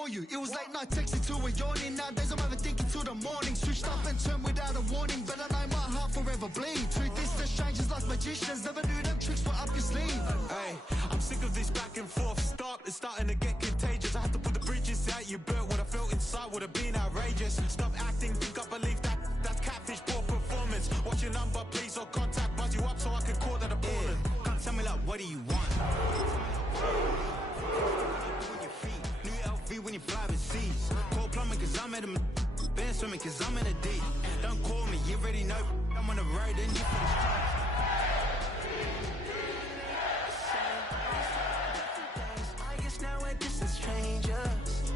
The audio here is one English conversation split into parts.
for you. It was late night texting to a yawning. Nowadays I'm overthinking till the morning. Switched up and turned without a warning, but I know my heart forever bleed. Truth is that strangers like magicians never knew them tricks were up your sleeve. Hey, I'm sick of this back and forth start. It's starting to get contagious. I have to put the bridges out you built. What I felt inside would have been outrageous. Stop acting, think I believe that. That's catfish, poor performance. What's your number, please, or contact. Buzz you up so I can call that a ballin'. Can't tell me like, what do you want? New LV when you fly overseas. Call plumbing cause I'm at a been swimming cause I'm in a deep. Don't call me, you already know I'm on the road and you for the streets. I guess now we're distant strangers.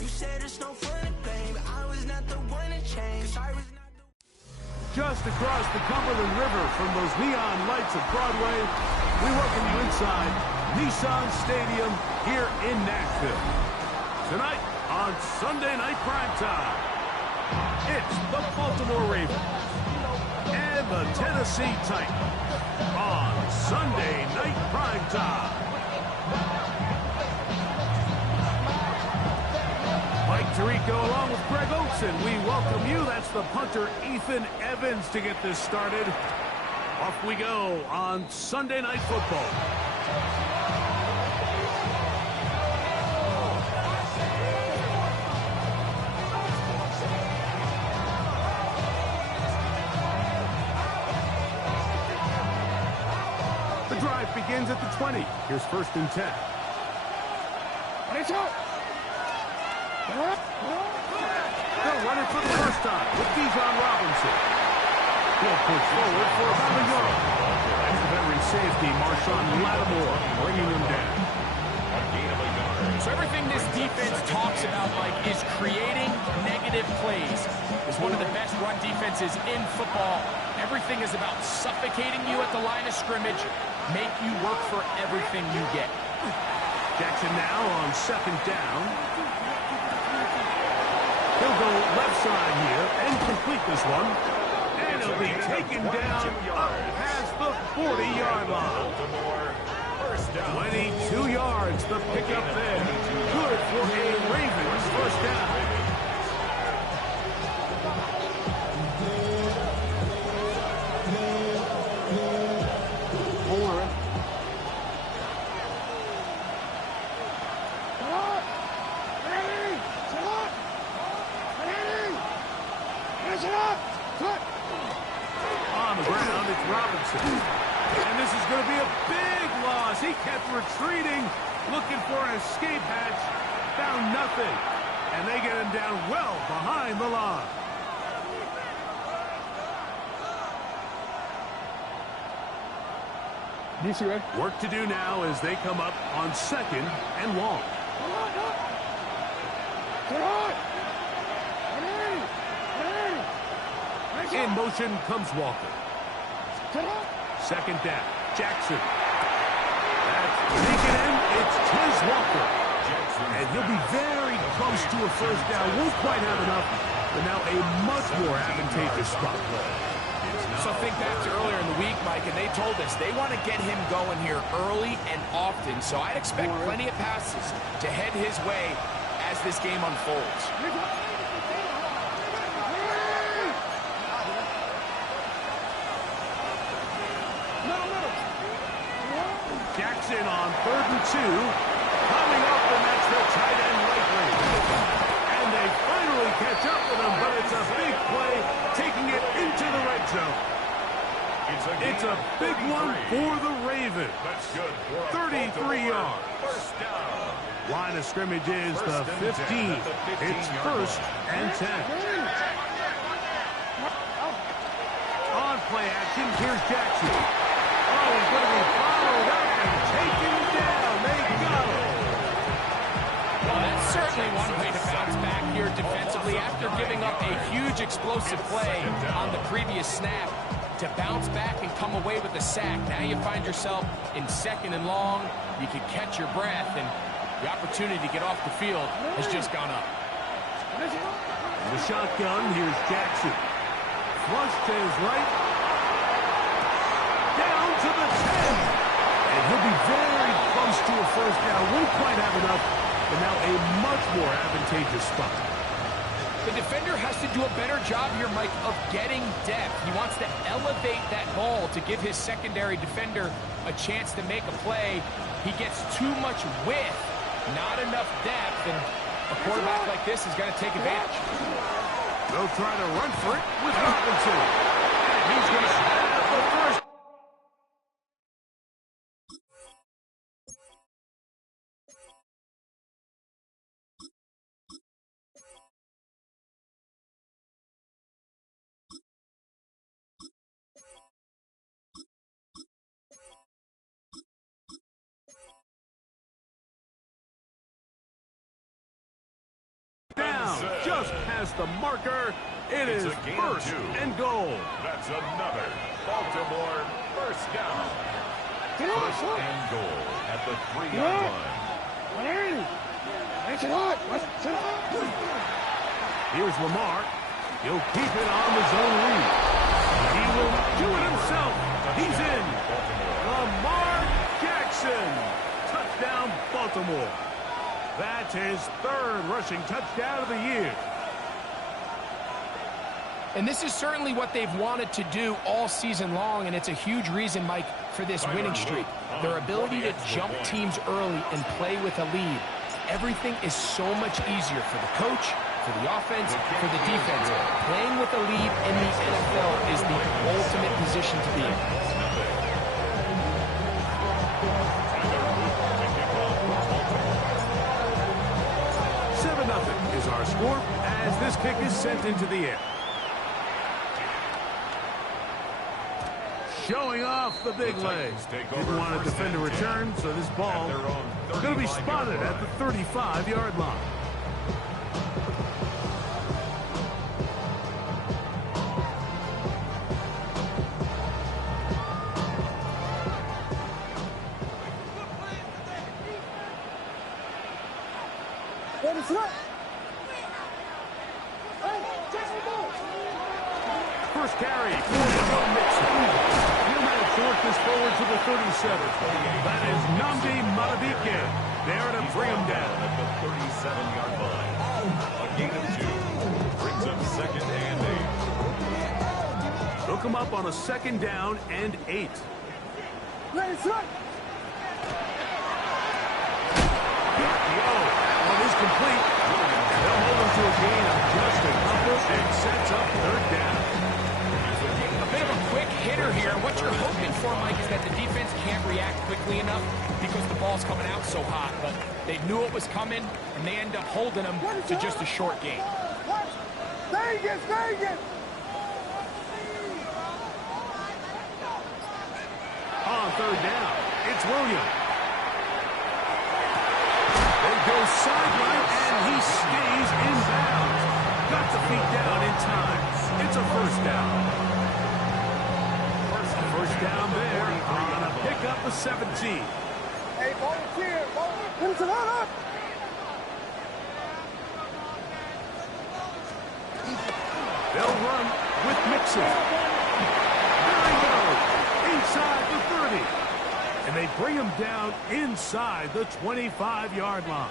You said it's no fun to blame, but I was not the one to change. I was not the Just across the Cumberland River from those neon lights of Broadway, we welcome you inside Nissan Stadium here in Nashville. Tonight on Sunday Night Primetime, it's the Baltimore Ravens and the Tennessee Titans on Sunday Night Primetime. Mike Tirico along with Greg Oatson, we welcome you. That's the punter Ethan Evans to get this started. Off we go on Sunday Night Football. The drive begins at the 20. Here's 1st and 10. They'll run it for the first time with Bijan Robinson. He'll push forward for about a yard. That's the veteran safety, Marshawn Lattimore, bringing him down. So everything this defense talks about, Mike, is creating negative plays. It's one of the best run defenses in football. Everything is about suffocating you at the line of scrimmage, make you work for everything you get. Jackson now on 2nd down. He'll go left side here and complete this one. And he'll be taken down up past the 40-yard line. 22 yards, the pickup there. Good for a Ravens first down. On the ground, it's Robinson. And this is going to be a big loss. He kept retreating, looking for an escape hatch, found nothing. And they get him down well behind the line. Work to do now as they come up on 2nd and long. In motion comes Walker. 2nd down. Jackson. That's taken in. It's Tiz Walker. And he'll be very close to a first down. Won't quite have enough, but now a much more advantageous spot. So think back to earlier in the week, Mike, and they told us they want to get him going here early and often. So I'd expect plenty of passes to head his way as this game unfolds. Jackson on 3rd and 2. Coming up, and that's the tight end right lane. And they finally catch up with him, but it's a big play, taking it into the red zone. It's a big one for the Ravens. 33 yards. Line of scrimmage is the 15. It's 1st and 10. On play action, here's Jackson. Oh, he's going to be followed up and taken down. They got him. Well, that's certainly one way to bounce back here defensively after giving up a huge explosive play on the previous snap. To bounce back and come away with a sack. Now you find yourself in 2nd and long. You can catch your breath, and the opportunity to get off the field has just gone up. The shotgun, here's Jackson. Flush to his right. Down to the 10. And he'll be very close to a first down. Won't quite have enough, but now a much more advantageous spot. The defender has to do a better job here, Mike, of getting depth. He wants to elevate that ball to give his secondary defender a chance to make a play. He gets too much width, not enough depth, and a quarterback like this is going to take advantage. They'll try to run for it with Robinson. And he's going to snap the first. Down, just past the marker. It is first and goal. That's another Baltimore first down. First and goal at the 3-yard line. Here's Lamar. He'll keep it on his own lead. He will do it himself. He's in. Lamar Jackson. Touchdown, Baltimore. That's his third rushing touchdown of the year. And this is certainly what they've wanted to do all season long, and it's a huge reason, Mike, for this winning streak. Their ability to jump teams early and play with a lead. Everything is so much easier for the coach, for the offense, for the defense. Playing with a lead in the NFL is the ultimate position to be in. 7-0 is our score as this kick is sent into the air. Showing off the big legs. Didn't want to defend a return, so this ball is going to be spotted at the 35-yard line. First carry for Joe Mixon. He'll manage to work this forward to the 37. That is Nnamdi Madubuike there to bring him down at the 37-yard line. A gain of 2 brings up second and 8. Took him up on a second down and 8. Is complete. They'll hold him to a gain of just a couple and sets up third down. A bit of a quick hitter here. What you're hoping for, Mike, is that the defense can't react quickly enough because the ball's coming out so hot. But they knew it was coming, and they end up holding him to just a short gain. On third down, it's Williams. They go sideline, and he stays in bounds. Got the feet down in time. It's a first down. First down there on a pickup of 17. Hey, volunteer, volunteer. They'll run with Mixon. There he goes, inside the 30. And they bring him down inside the 25-yard line.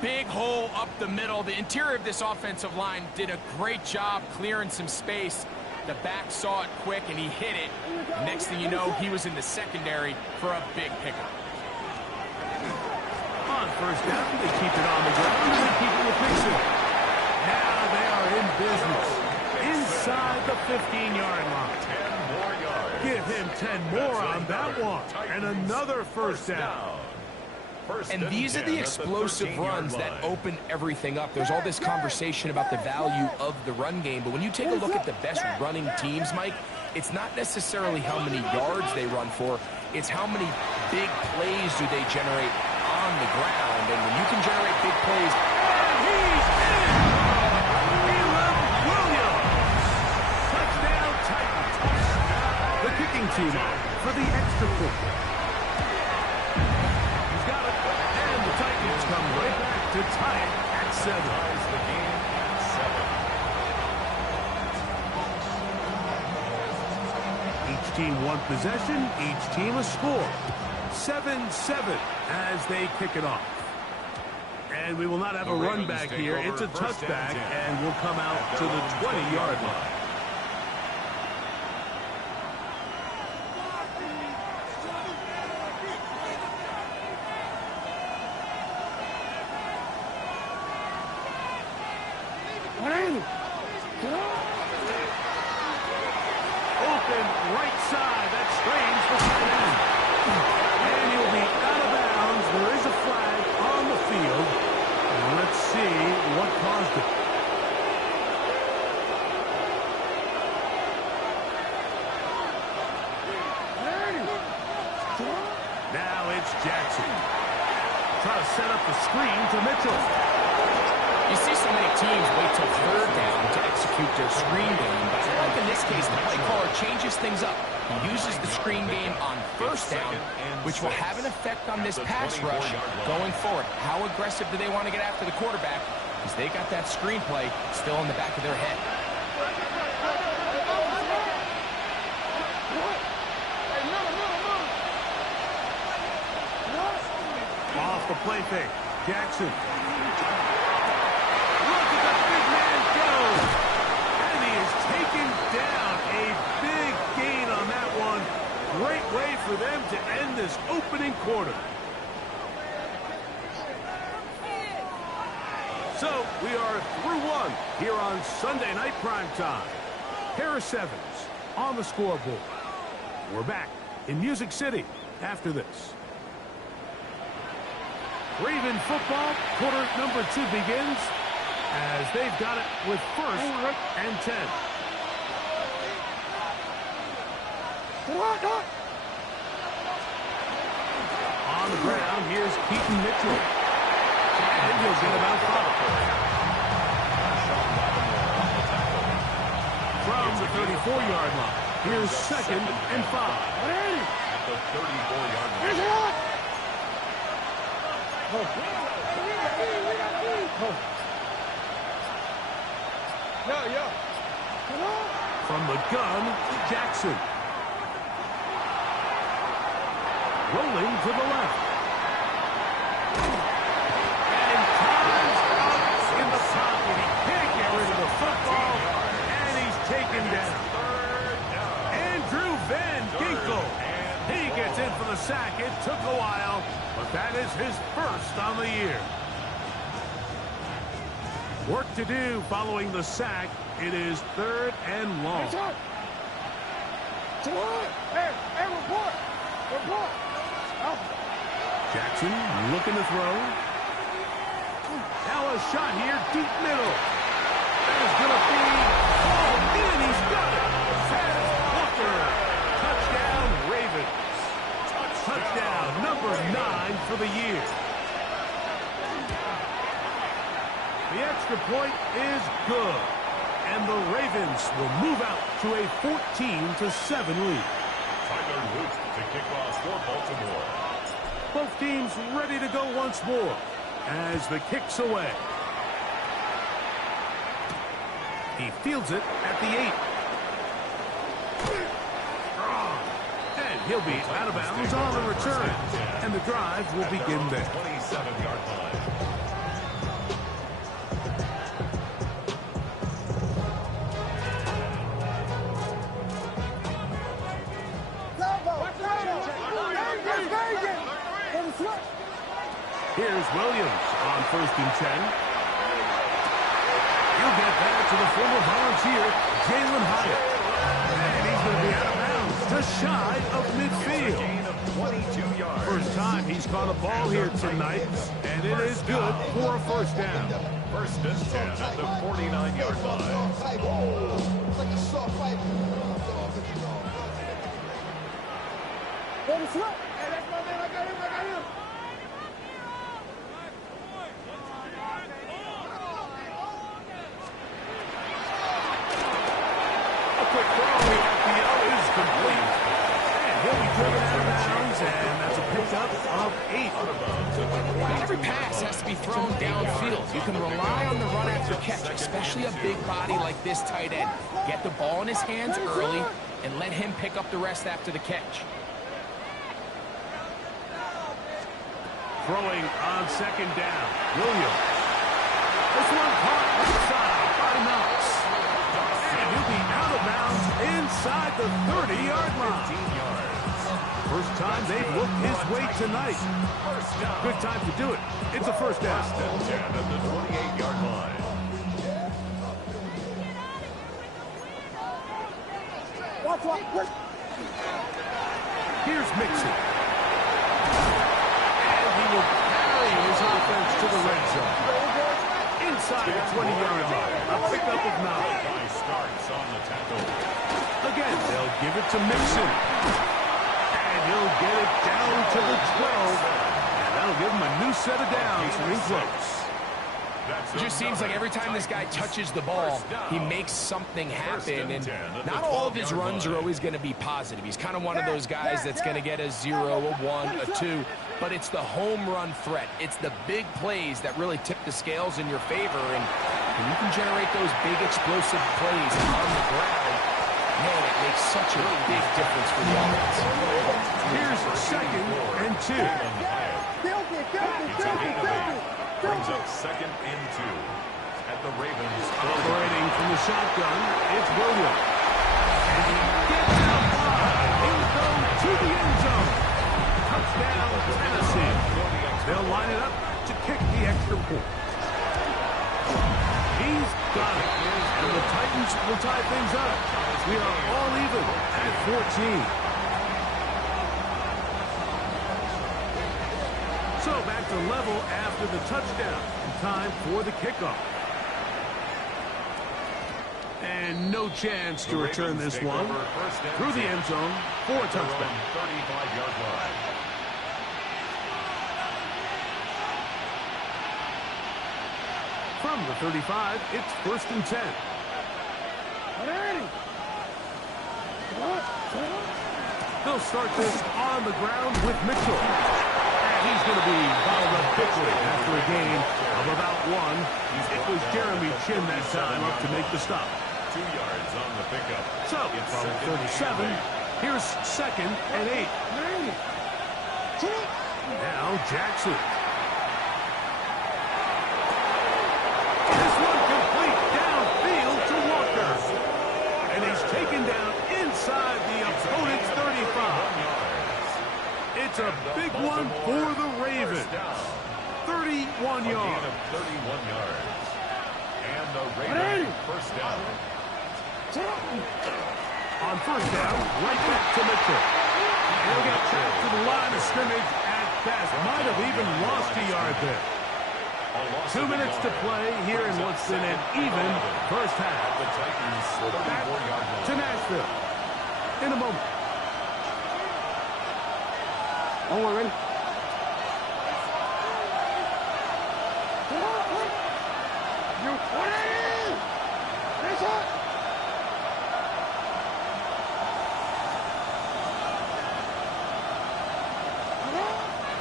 Big hole up the middle. The interior of this offensive line did a great job clearing some space. The back saw it quick, and he hit it. Next thing you know, he was in the secondary for a big pickup. On first down, they keep it on the ground, and they keep it with Mixon. Now they are in business inside the 15-yard line. 10 more yards. Give him 10 more on that one. And another first down. And these are the explosive runs that open everything up. There's all this conversation about the value of the run game, but when you take a look at the best running teams, Mike, it's not necessarily how many yards they run for, it's how many big plays do they generate on the ground. And when you can generate big plays, and he's in! Williams! Touchdown Titans. The kicking team on for the extra point. Come right back to tie it at 7. Ties the game at 7. Each team one possession, each team a score. 7-7 as they kick it off. And we will not have a run back here. It's a touchback, and we'll come out to the 20-yard line. Open right side. That's strange for tight end. And he'll be out of bounds. There is a flag on the field. And let's see what caused it. Now it's Jackson. Try to set up the screen to Mitchell. You see so many teams wait till third down to execute their screen game, but like in this case, the play caller changes things up. He uses the screen game on first down, which will have an effect on this pass rush going forward. How aggressive do they want to get after the quarterback? Because they got that screen play still in the back of their head. Off the play fake. Jackson. Look at the big man go. And he is taken down. A big gain on that one. Great way for them to end this opening quarter. So we are through one here on Sunday Night Primetime. Harris Evans on the scoreboard. We're back in Music City after this. Raven football, quarter number 2 begins as they've got it with 1st and 10. On the ground, here's Keaton Mitchell. And he'll get about 5. From the 34-yard line, here's 2nd and 5. At the 34-yard line. From the gun, Jackson. Rolling to the left. And time's up in the pocket. He can't get rid of the football, and he's taken down. Andrew Van Ginkel. He gets in for the sack. It took a while, but that is his 1st on the year. Work to do following the sack. It is 3rd and long. Jackson looking to throw. Now a shot here, deep middle. That is going to be hauled in. He's got it. Travis Walker. Touchdown, Ravens. Touchdown, number 9 for the year. The extra point is good. And the Ravens will move out to a 14-7 lead. Tyler Luke to kick off for Baltimore. Both teams ready to go once more as the kick's away. He fields it at the 8. And he'll be out of bounds on the return. And the drive will begin there. 27-yard line. Here's Williams on 1st and 10. He'll get back to the former Volunteer, Jalen Hyatt. And he's going to be out of bounds, just shy of midfield. Gain of 22 yards. First time he's caught a ball here tonight, and it is good for a 1st down. 1st and 10 at the 49-yard line. Quick throw at the is complete. And he'll be driven out of bounds, and that's a pickup of 8. Not every pass has to be thrown downfield. You can rely on the run after catch, especially a big body like this tight end. Get the ball in his hands early and let him pick up the rest after the catch. Throwing on second down. Williams. This one caught inside by Knox. And he'll be out of bounds inside the 30-yard line. First time they've looked his way tonight. Good time to do it. It's a first down. First and 10 at the 28-yard line. Here's Mixon. And he will carry his offense to the red zone. Inside the 20-yard line. A pickup of 9. By Starks on the tackle. Again, they'll give it to Mixon. And he'll get it down to the 12. And that'll give him a new set of downs when he's close. It just seems like every time this guy touches the ball, he makes something happen. And not all of his runs are always going to be positive. He's kind of one of those guys that's going to get a 0, a 1, a 2. But it's the home run threat. It's the big plays that really tip the scales in your favor. And when you can generate those big explosive plays on the ground, man, it makes such a big difference for the offense. Here's second and 2. Brings up second and 2 at the Ravens. Operating from the shotgun, it's Williams. And he gets out wide. He'll go to the end zone. Touchdown, Tennessee. They'll line it up to kick the extra point. He's got it. And the Titans will tie things up. We are all even at 14. So back to level after the touchdown. Time for the kickoff. And no chance to return this one. Through the end zone for a touchdown. 35-yard line. From the 35, it's first and 10. They'll start this on the ground with Mitchell. He's going to be bottled up quickly after a gain of about 1. It was Jeremy Chin that time up to make the stop. 2 yards on the pickup. So, from 37, here's second and 8. Now Jackson. This one complete downfield to Walker. And he's taken down inside the opponent's 35. It's a big one for the Ravens. 31 yards. 31 yards. And the Ravens first down. On first down, right back to Mitchell. He'll get back to the line of scrimmage at best. Might have even lost a yard there. 2 minutes to play here in what's been an even first half. The Titans 34-yard line. To Nashville in a moment. Oh, we're ready.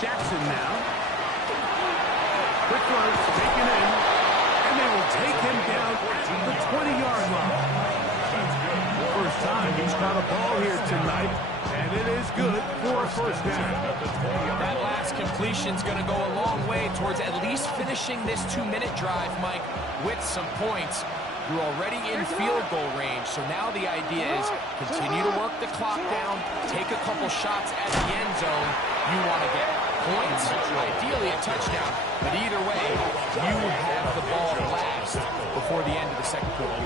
Jackson now. Quick runs taken in. And they will take him down at the 20-yard line. First time he's got a ball here tonight. And it is good for a first down. That last completion's going to go a long way towards at least finishing this 2-minute drive, Mike, with some points. You're already in field goal range, so now the idea is continue to work the clock down, take a couple shots at the end zone. You want to get points, ideally a touchdown, but either way, you have the ball last before the end of the second quarter.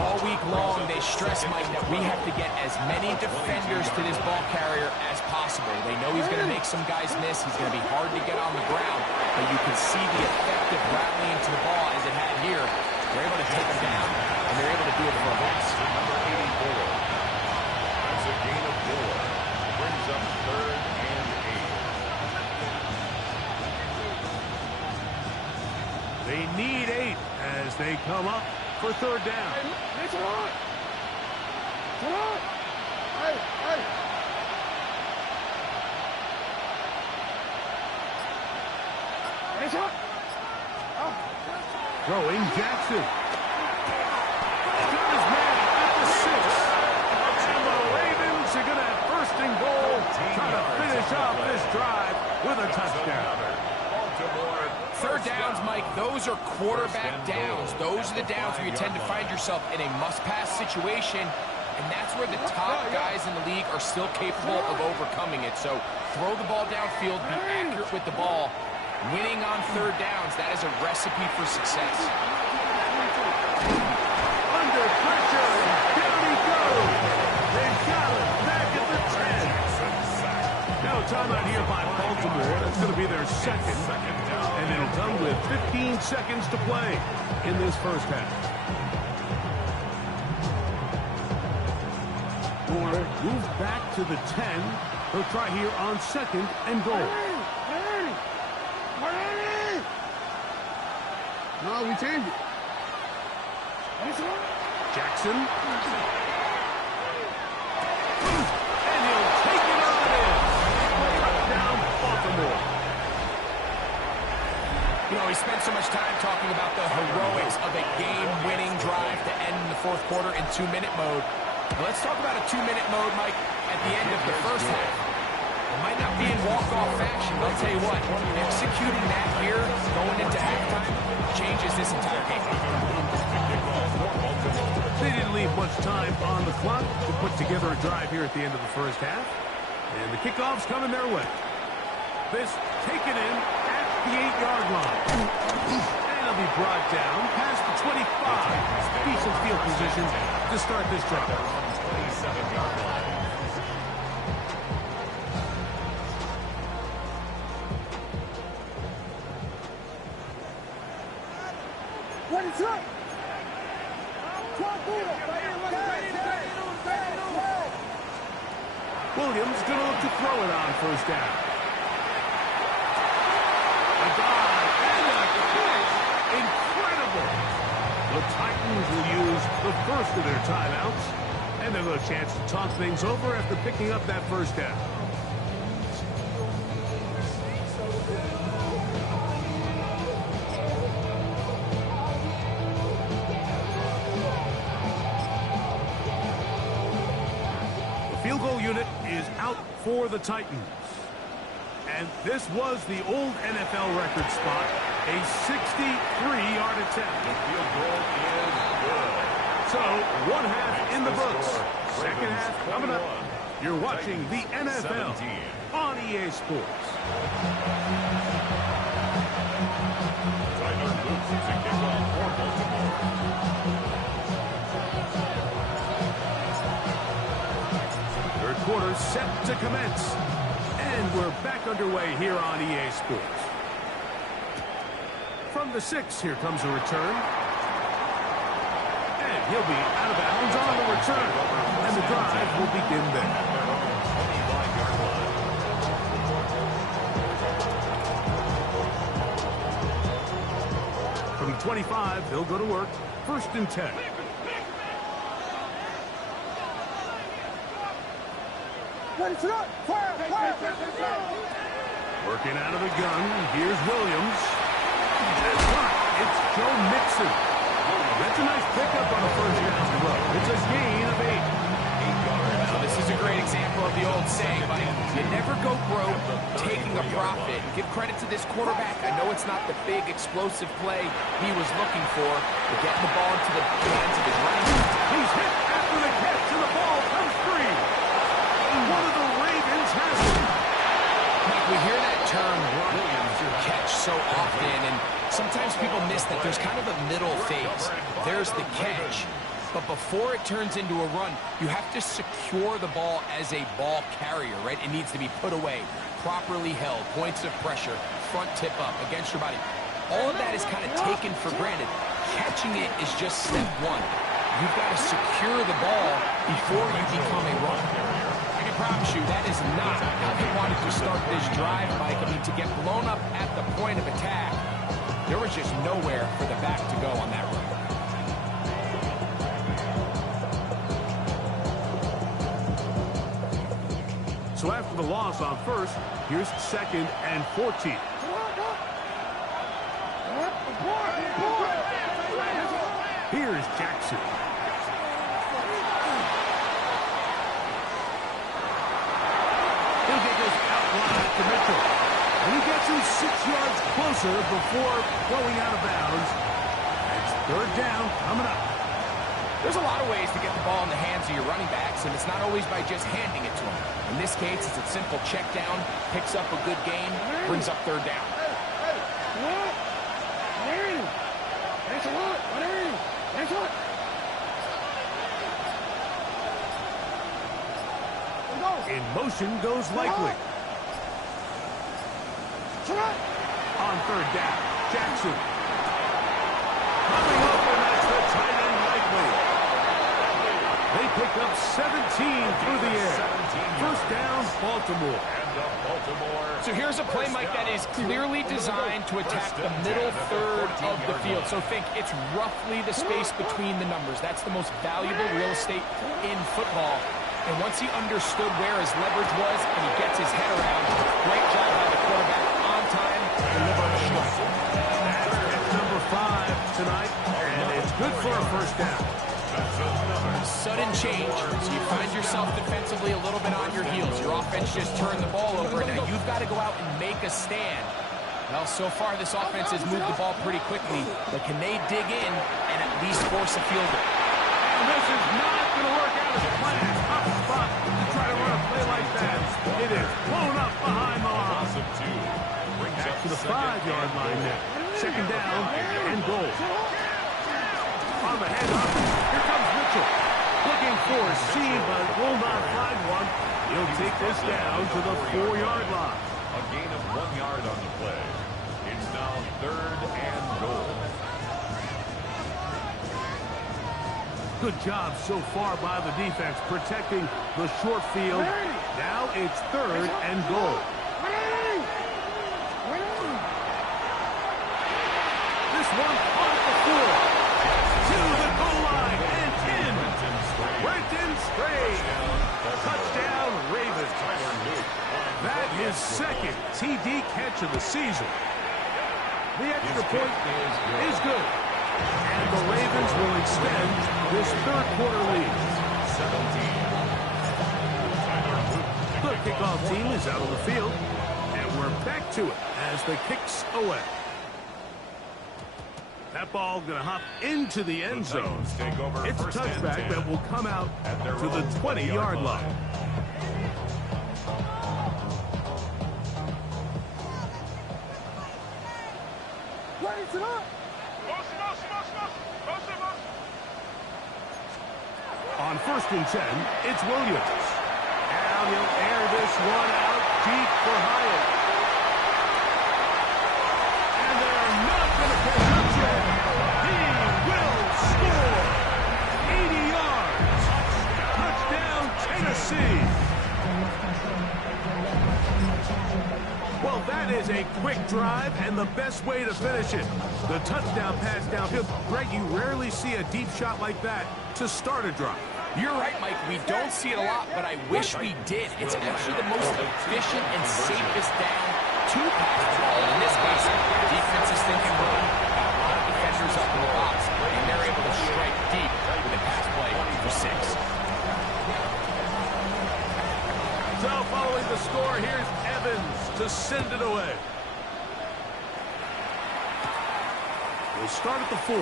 All week long, they stress, Mike, that we have to get as many defenders to this ball carrier as possible. They know he's going to make some guys miss. He's going to be hard to get on the ground, but you can see the effective rallying to the ball as it had here. They're able to take him down, and they're able to do it for a loss. Number 84. That's a gain of 4. Brings up third and 8. They need 8 as they come up for third down. Throwing Jackson. Got his man at the 6. And the Ravens are going to have first and goal. Try to finish off this drive with a touchdown. Mike, those are quarterback downs. Those are the downs where you tend to find yourself in a must-pass situation, and that's where the top guys in the league are still capable of overcoming it. So throw the ball downfield, be accurate with the ball. Winning on third downs, that is a recipe for success. Under pressure, down he goes. They've got it back at the 10. Now a timeout here by Baltimore. That's going to be their second. And it'll come with 15 seconds to play in this first half. Move back to the 10. He'll try here on second and goal. No, we changed it. Jackson. And he'll take it on in. Touchdown, Baltimore. You know, he spent so much time talking about the heroics of a game-winning drive to end in the fourth quarter in 2-minute mode. Now let's talk about a 2-minute mode, Mike, at the end of the first half. It might not be in walk-off fashion, but I'll tell you what, executing that here, going into halftime, changes this entire game. They didn't leave much time on the clock to put together a drive here at the end of the first half. And the kickoff's coming their way. This taken in at the 8-yard line. And it'll be brought down past the 25. Decent field position to start this drive. 27-yard line. What is up? Williams going to look to throw it on first down. A dive and a catch. Incredible. The Titans will use the first of their timeouts, and they'll have a chance to talk things over after picking up that first down. Field goal unit is out for the Titans. And this was the old NFL record spot, a 63-yard attempt. The field goal is good. So, one half in the books. Second half coming up. You're watching the NFL on EA Sports. Tyler Luce is a kickoff for Baltimore. Third quarter set to commence. And we're back underway here on EA Sports. From the 6, here comes a return. And he'll be out of bounds on the return. And the drive will begin there. 25-yard line. From 25, they'll go to work. First and 10. Working out of the gun. Here's Williams. That's right. It's Joe Mixon. That's a nice pickup on a first down throw. It's a gain of 8. So this is a great example of the old saying, buddy. You never go broke taking a profit. Give credit to this quarterback. I know it's not the big explosive play he was looking for, but getting the ball into the hands of his running back. He's hit after the catch, and the ball comes free. And one of the Ravens has it. Mike, we hear that term run your catch so often, and sometimes people miss that there's kind of a middle phase. There's the catch, but before it turns into a run, you have to secure the ball as a ball carrier, right? It needs to be put away, properly held, points of pressure, front tip up against your body. All of that is kind of taken for granted. Catching it is just step one. You've got to secure the ball before you become a runner. I can promise you that is not how they wanted to start this drive, Mike. I mean, to get blown up at the point of attack, there was just nowhere for the back to go on that run. So after the loss on first, here's second and 14. Here's Jackson. He'll get this out wide to Mitchell. And he gets him 6 yards closer before going out of bounds. It's third down coming up. There's a lot of ways to get the ball in the hands of your running backs, and it's not always by just handing it to them. In this case, it's a simple check down, picks up a good gain, brings up third down. In motion goes Likely. On third down, Jackson. Coming up, and that's the tight end Likely. They pick up 17 through the air. First down, Baltimore. So here's a play, Mike, that is clearly designed to attack the middle third of the field. So think it's roughly the space between the numbers. That's the most valuable real estate in football. And once he understood where his leverage was and he gets his head around, great job by the quarterback on time, delivering a strike. That's number 5 tonight, and it's good for a first down. Sudden change, so you find yourself defensively a little bit on your heels. Your offense just turned the ball over, and now you've got to go out and make a stand. Well, so far this offense has moved the ball pretty quickly, but can they dig in and at least force a field goal? And this is not going to work out as planned. Tough spot to try to run a play like that. It is blown up behind the line. Back to the 5-yard line now. Second down and goal. On the handoff, here comes Mitchell. Looking for a seam, but will not find one. He'll take this down to the 4-yard line. A gain of 1 yard on the play. It's now third and goal. Good job so far by the defense protecting the short field. Now it's third and goal. This one off the floor. To the goal line and in. Brenton Strange. Touchdown Ravens. That is second TD catch of the season. The extra point is good. And the Ravens will extend this third quarter lead. The kickoff team is out on the field. And we're back to it as the kick's away. That ball going to hop into the end zone. It's a touchback that will come out to the 20-yard line. On 1st and 10, it's Williams. And he'll air this one out deep for Hyatt. And they're not going to catch up to him. He will score. 80 yards. Touchdown, Tennessee. Well, that is a quick drive and the best way to finish it. The touchdown pass downfield. Greg, you rarely see a deep shot like that to start a drive. You're right, Mike. We don't see it a lot, but I wish we did. It's actually the most efficient and safest down to pass the ball. In this case, defense is thinking run, got a lot of defenders up in the box, and they're able to strike deep with a pass play for 6. So following the score, here's Evans to send it away. We'll start at the 4.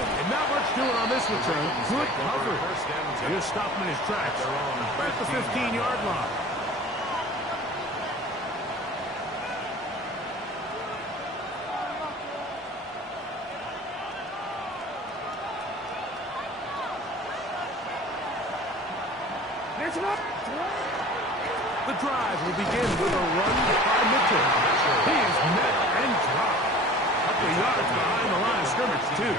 And not much doing on this return. Good coverage. He'll stop him in his tracks. At the 15-yard line. The drive will begin with a run by Mitchell. He is met and dropped. Up the yards behind the line of scrimmage, too.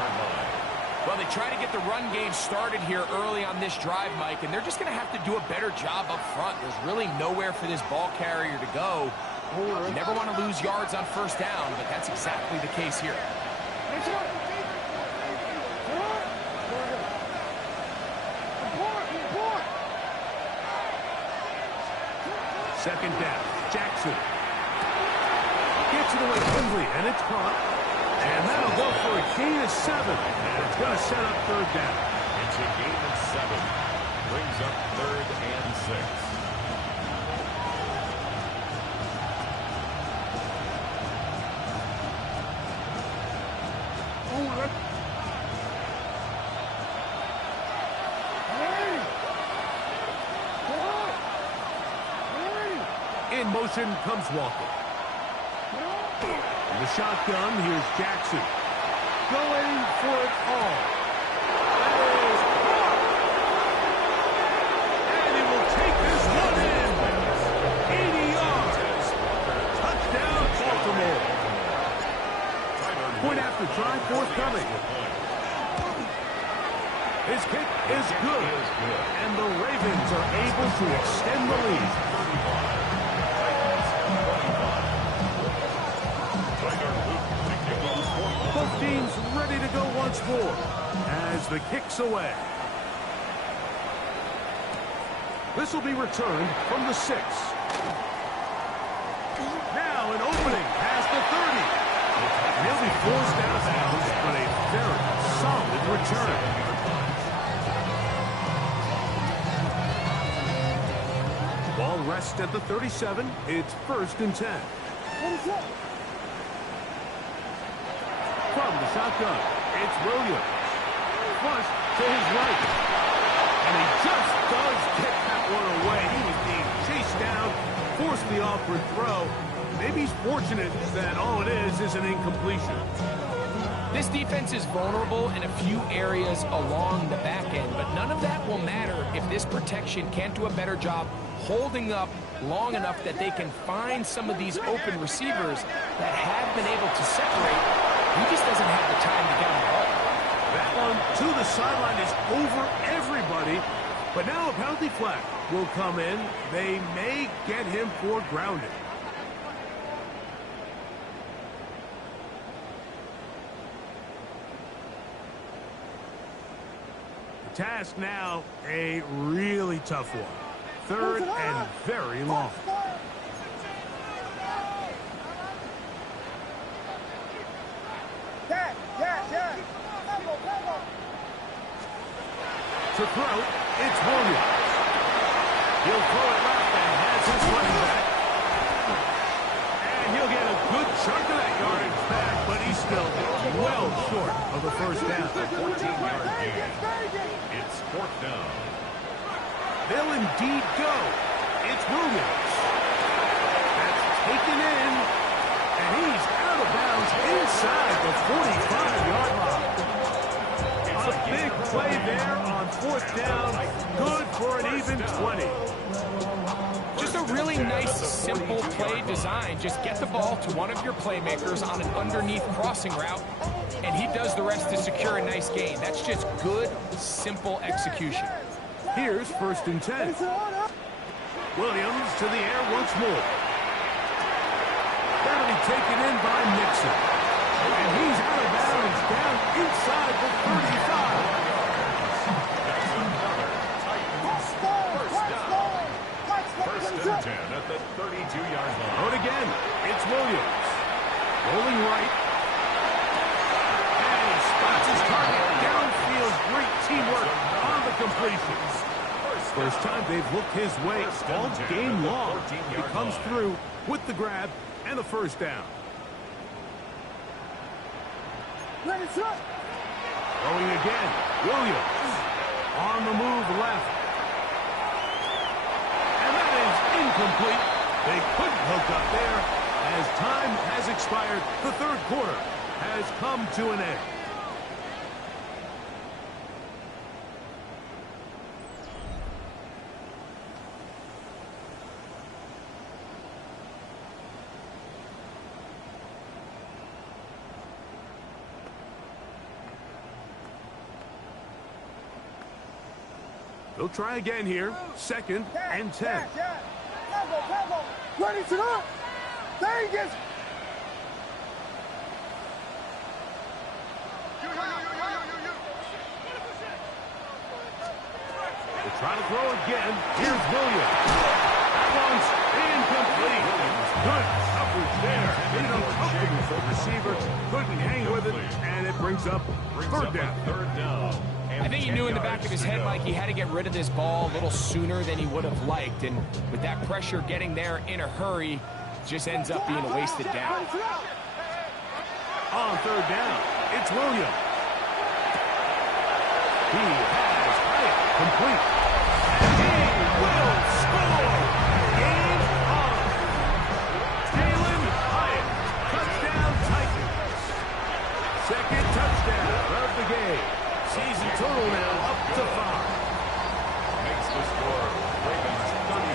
Well, they try to get the run game started here early on this drive, Mike, and they're just going to have to do a better job up front. There's really nowhere for this ball carrier to go. You never want to lose yards on 1st down, but that's exactly the case here. Second down, Jackson. Gets it away quickly, and it's caught. And that'll go for a gain of 7. And it's going to set up third down. It's a gain of 7. Brings up third and 6. In motion comes Walker. From the shotgun, here's Jackson. Going for it all. That is caught. And he will take this one in. 80 yards. Touchdown, Baltimore. Point after try forthcoming. His kick is good. And the Ravens are able to extend the lead. Both teams ready to go once more as the kick's away. This will be returned from the 6. Now an opening past the 30. And he'll be forced out of bounds on a very solid return. Ball rests at the 37. It's 1st and 10. From the shotgun, it's Williams. Flush to his right. And he just does get that one away. He was being chased down, forced the awkward throw. Maybe he's fortunate that all it is an incompletion. This defense is vulnerable in a few areas along the back end, but none of that will matter if this protection can't do a better job holding up long enough that they can find some of these open receivers that have been able to separate. He just doesn't have the time to get them all. That one to the sideline is over everybody, but now a penalty flag will come in. They may get him for grounding. The task now, a really tough one. 3rd and very long. To throw, it's Williams. He'll throw it left and has his running back. And he'll get a good chunk of that yardage back, but he's still well short of the 1st down. 14-yard gain. It's 4th down. They'll indeed go. It's Williams. That's taken in, and he's out of bounds inside the 45-yard line. A big play there on 4th down. Good for an even 20. Just a really nice, simple play design. Just get the ball to one of your playmakers on an underneath crossing route, and he does the rest to secure a nice gain. That's just good, simple execution. Here's 1st and 10. Williams to the air once more. That'll be taken in by Nixon. And he's out of bounds down inside the 35. First and 10 at the 32-yard line. Out again, it's Williams. Rolling right. And he spots his target downfield. Great teamwork on the completions. First time they've looked his way all game long. He comes through with the grab and the 1st down. Throwing again, Williams. On the move left. And that is incomplete. They couldn't hook up there. As time has expired, the 3rd quarter has come to an end. They'll try again here. 2nd and 10. Ready to go. Vegas. They'll try to throw again. Here's Williams. That one's incomplete. Good coverage there. The receiver couldn't hang with it, and it brings up 3rd down. 3rd down. I think he knew in the back of his head, Mike, he had to get rid of this ball a little sooner than he would have liked. And with that pressure getting there in a hurry, just ends up being a wasted down. On 3rd down, it's Williams. He has it complete. And he will score. Game on. total now up to 5. Makes the score Ravens 35,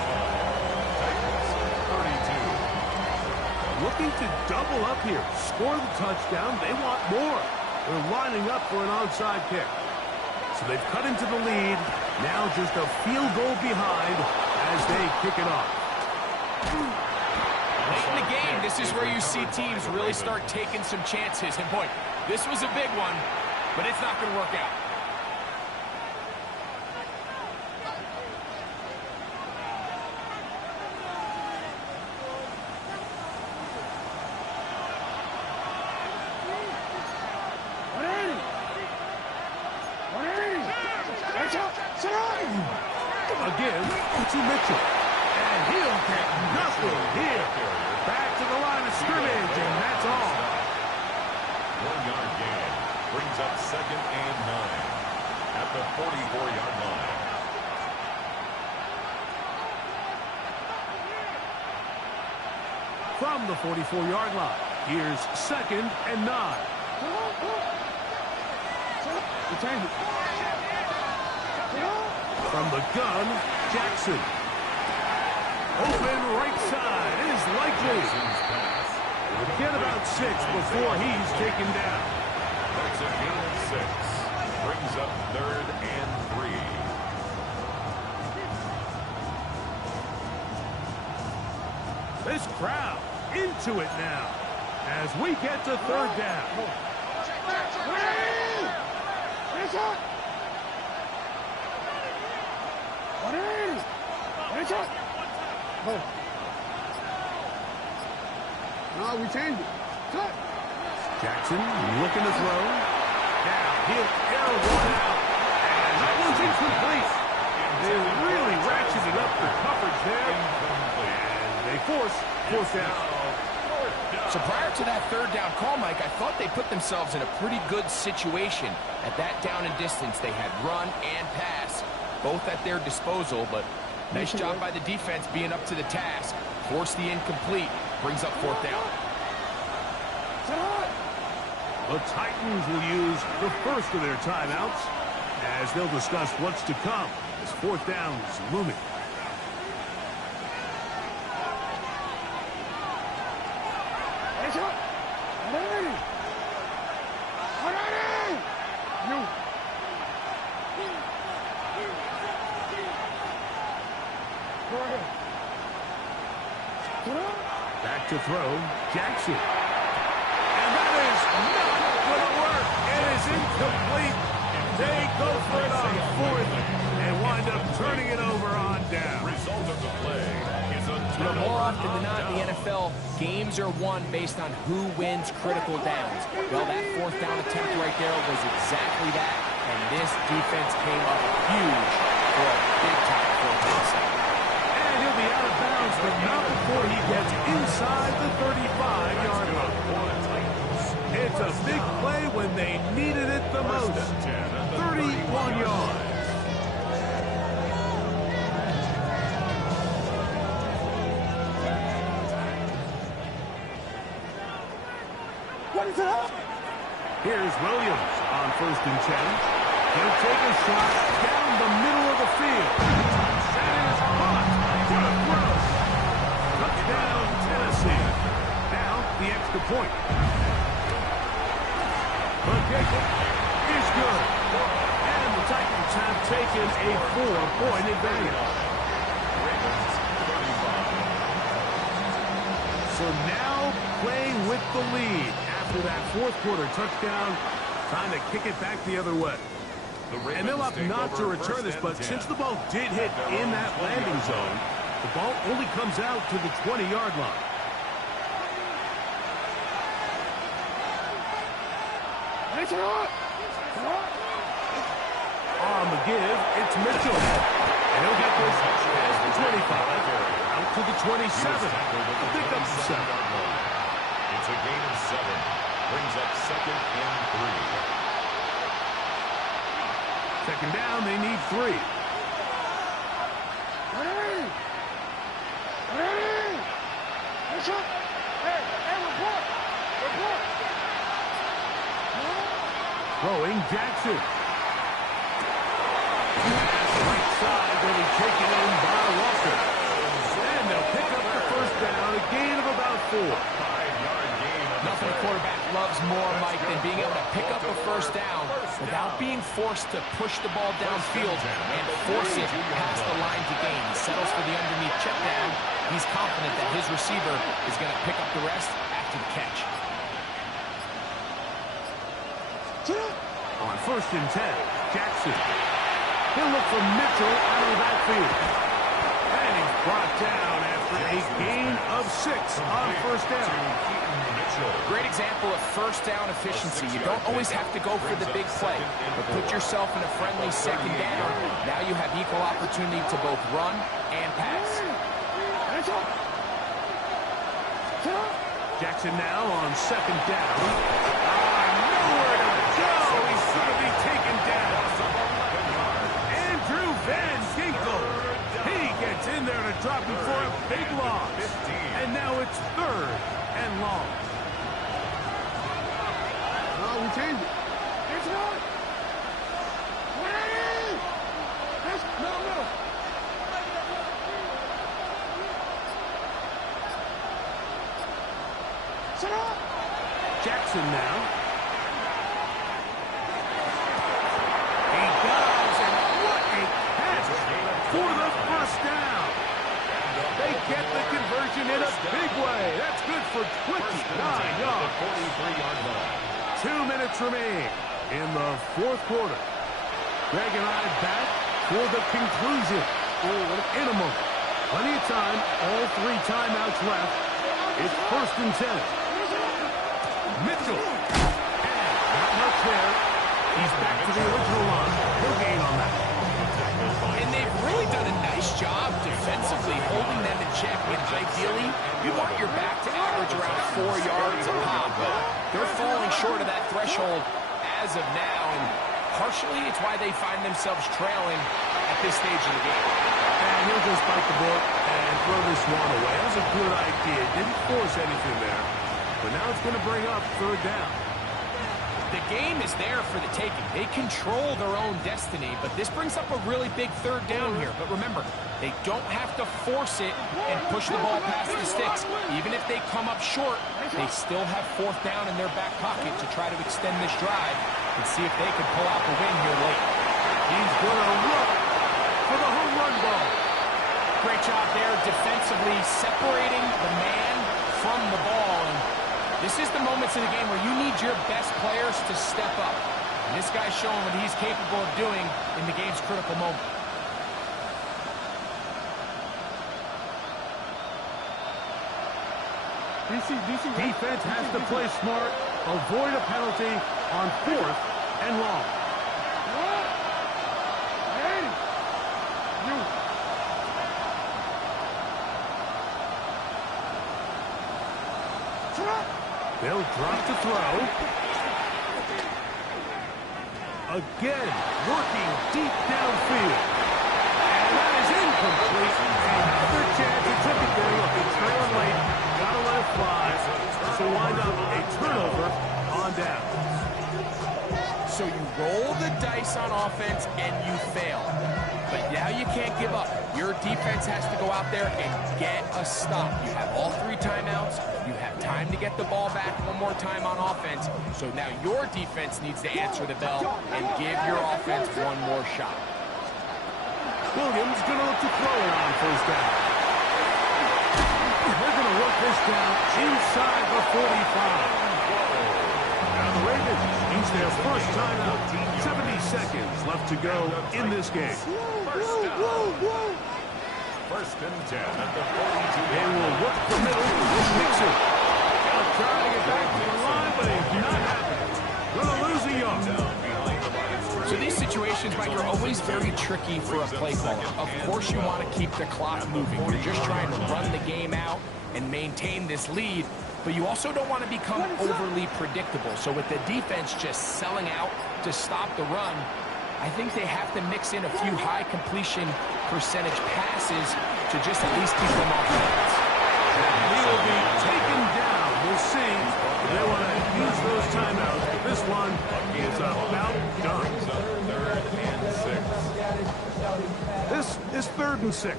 Titans 32. Looking to double up here. Score the touchdown. They want more. They're lining up for an onside kick. So they've cut into the lead. Now just a field goal behind as they kick it off. Late in the game, this is where you see teams really start taking some chances. And boy, this was a big one, but it's not going to work out. Again to Mitchell. And he'll get nothing here. Back to the line of scrimmage, and that's all. 1-yard gain brings up 2nd and 9 at the 44-yard line. From the 44-yard line, here's 2nd and 9. From the gun, Jackson. Open right side is likely. We'll get about 6 before he's taken down. That's a gain of 6. Brings up 3rd and 3. This crowd into it now as we get to 3rd down. No, we changed it. Cut. Jackson looking to throw. Now he'll air one out. And that one's incomplete. They really ratcheted up the coverage there. And they force 4th down. So prior to that 3rd down call, Mike, I thought they put themselves in a pretty good situation. At that down and distance, they had run and pass, both at their disposal, but nice job by the defense being up to the task. Force the incomplete, brings up 4th down. The Titans will use the first of their timeouts as they'll discuss what's to come as 4th down is looming. Back to throw, Jackson. And that is not going to work. It is incomplete. They go for it on 4th and wind up turning it over on down. Result of the play is a turnover. More often than not in the NFL, games are won based on who wins critical downs. Well, that 4th down attempt right there was exactly that. And this defense came up huge for a big-time 4th down. And he'll be out of bounds, but not before he gets inside the 35-yard line. It's a big play when they needed it the most. 31 yards. What is it? Here's Williams on 1st and 10. He'll take a shot down the middle of the field. That is caught. What a throw. Touchdown, Tennessee. Now, the extra point. The kick is good. And the Titans have taken a 4-point advantage. So now playing with the lead after that 4th quarter touchdown. Time to kick it back the other way. And they'll opt not to return this, but since the ball did hit in that landing zone, the ball only comes out to the 20-yard line. On the give, it's Mitchell. And he'll get this as the 25, out to the 27. A pick up the 7. It's a gain of 7. Brings up 2nd and 3. 2nd down, they need 3. Throwing Jackson. taken in by Walker. And they'll pick up the first down, a gain of about 4. Nothing a quarterback loves more, Mike, than being able to pick up a first down without being forced to push the ball downfield and force it past the line to gain. He settles for the underneath check down. He's confident that his receiver is going to pick up the rest after the catch. On 1st and 10, Jackson. He'll look for Mitchell out of the backfield. And he's brought down after a gain of 6 on first down. Great example of first down efficiency. You don't always have to go for the big play, but put yourself in a friendly second down. Now you have equal opportunity to both run and pass. Jackson now on 2nd down. Nowhere to go. He's going to be taken down. Andrew Van Ginkel. He gets in there to drop him for a big loss. And now it's 3rd and long. No, we changed it. It's not. No. Shut up. Jackson now. He dives, and what a catch for the first down. They get the conversion in a big way. That's good for 29 yards. 43-yard line. 2 minutes remain in the 4th quarter. Greg and I back for the conclusion in a moment. Plenty of time, all 3 timeouts left. It's 1st and 10. Mitchell. And not much there. He's back to the original line. No gain on that. And they've really done a nice job defensively holding them in check. And ideally, you want your back to average around 4 yards a pop. They're falling short of that threshold as of now. And partially, it's why they find themselves trailing at this stage of the game. And he'll just bite the bullet and throw this one away. That was a good idea. Didn't force anything there. But now it's going to bring up 3rd down. The game is there for the taking. They control their own destiny, but this brings up a really big 3rd down here. But remember, they don't have to force it and push the ball past the sticks. Even if they come up short, they still have 4th down in their back pocket to try to extend this drive and see if they can pull out the win here late. He's going to look for the home run ball. Great job there defensively separating the man from the ball. And this is the moments in the game where you need your best players to step up. And this guy's showing what he's capable of doing in the game's critical moment. Defense has to play smart, avoid a penalty on 4th and long. They'll drop to throw. Again, working deep downfield. And that is incomplete. Another chance to tip it there. Look, it's trailing late. Gotta let it fly. So wind up a turnover on down. So you roll the dice on offense and you fail. But now you can't give up. Your defense has to go out there and get a stop. You have all 3 timeouts. You have time to get the ball back one more time on offense. So now your defense needs to answer the bell and give your offense one more shot. Williams going to look to throw it on 1st down. They're going to work this down inside the 45. Now the Ravens use their first timeout. 70 seconds left to go in this game. First and 10 at the 42. They will work the middle with Mixon. They'll try to get back to the line, but it's not happening. Going to lose a yard. So these situations, Mike, are always very tricky for a play caller. Of course you want to keep the clock moving. You're just trying to run the game out and maintain this lead, but you also don't want to become overly predictable. So with the defense just selling out to stop the run, I think they have to mix in a few high completion percentage passes to just at least keep them off balance. He will be taken down. We'll see if they want to use those timeouts. But this one is about done. Third and 6. This is 3rd and 6.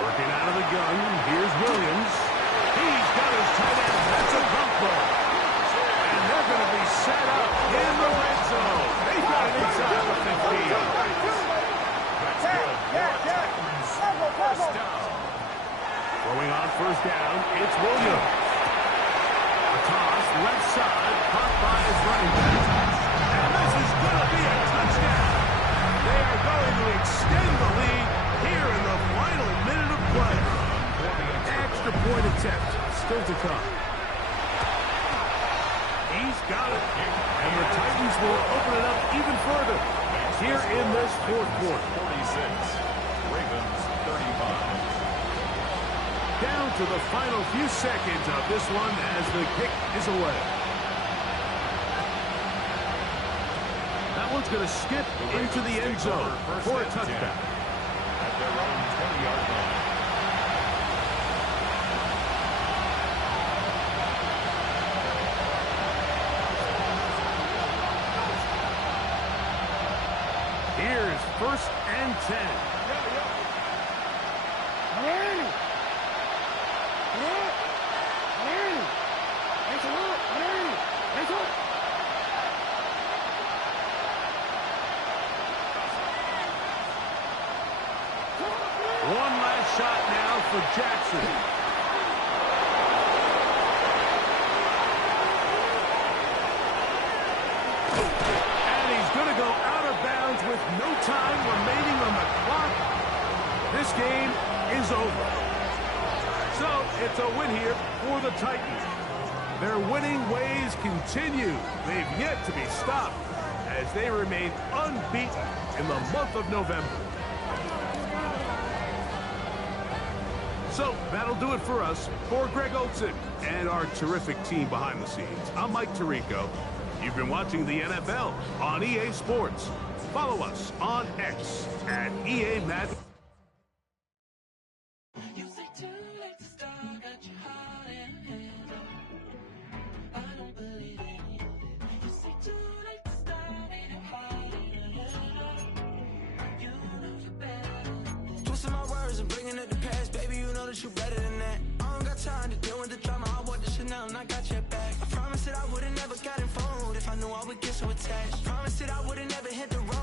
Working out of the gun, here's Williams. He's got his tight end. That's a drop ball. And they're going to be set up in the red zone. They've got it inside the 50. That's good. First down. Throwing on 1st down, it's Williams. A toss, left side, caught by his running back. And this is going to be a touchdown. They are going to extend the lead here in the final minute of play. Extra point attempt still to come. He's got it. And the Titans will open it up even further here in this 4th quarter. 46. Ravens 35. Down to the final few seconds of this one as the kick is away. That one's going to skip into the end zone for a touchdown. At their own 20-yard line. Here's 1st and 10. One last shot now for Jackson. And he's going to go out of bounds with no time remaining on the clock. This game is over. So it's a win here for the Titans. Their winning ways continue. They've yet to be stopped as they remain unbeaten in the month of November. So that'll do it for us. For Greg Olsen and our terrific team behind the scenes, I'm Mike Tirico. You've been watching the NFL on EA Sports. Follow us on X at EA Madden. Twisting my words and bringing it to pass, baby, you know that you better than that. I don't got time to deal with the drama, I want the Chanel and I got your back. I promised that I would've never got involved if I knew I would get so attached. Promised that I would've